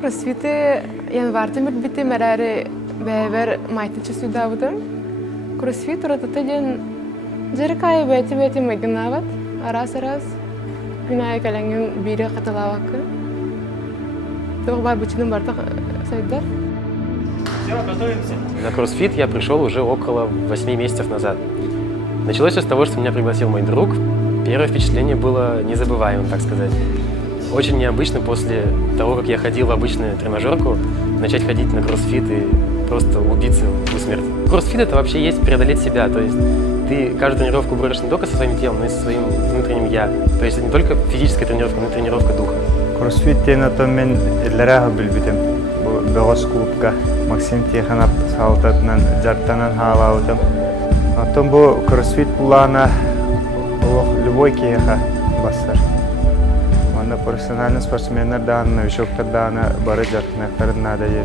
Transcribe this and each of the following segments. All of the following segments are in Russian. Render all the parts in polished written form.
Crossfit'e yanvartı bitti merari beraber maytınçı suydavudum. Crossfit orada gen jerkay beti maydınavat. Aras günay kalangın biri katılavakı. Toch var bıçının bardak saydılar. На CrossFit я пришел уже около 8 месяцев назад. Началось все с того, что меня пригласил мой друг. Первое впечатление было незабываемым, так сказать. Очень необычно после того, как я ходил в обычную тренажерку, начать ходить на CrossFit и просто убиться в смерть. CrossFit — это вообще есть преодолеть себя, то есть ты каждую тренировку борешь не только со своим телом, но и со своим внутренним «я». То есть это не только физическая тренировка, но и тренировка духа. CrossFit тенатон мен эллерага билбитем. Бу бегос клубка Максим Тиханов салтатнан жартанан халаутам. Антон бу CrossFit булана любой кеха басар. Мана профессиональный спортсменнер дан, новичоктар дана бары жартнактар надае.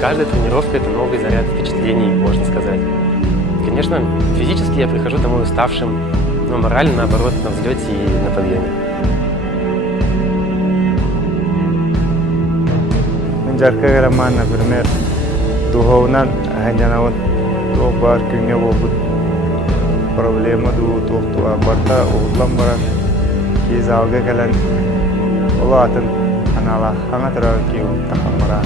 Каждая тренировка — это новый заряд впечатлений, можно сказать. Конечно, физически я прихожу домой уставшим, но морально, наоборот, на взлете и на подъеме. Жаркая роман, например, духовно гонянават то бар күнгө болбут проблема ду тохтуа барта улам барат кез алга келен улатын анала хаңа турар ки тахамара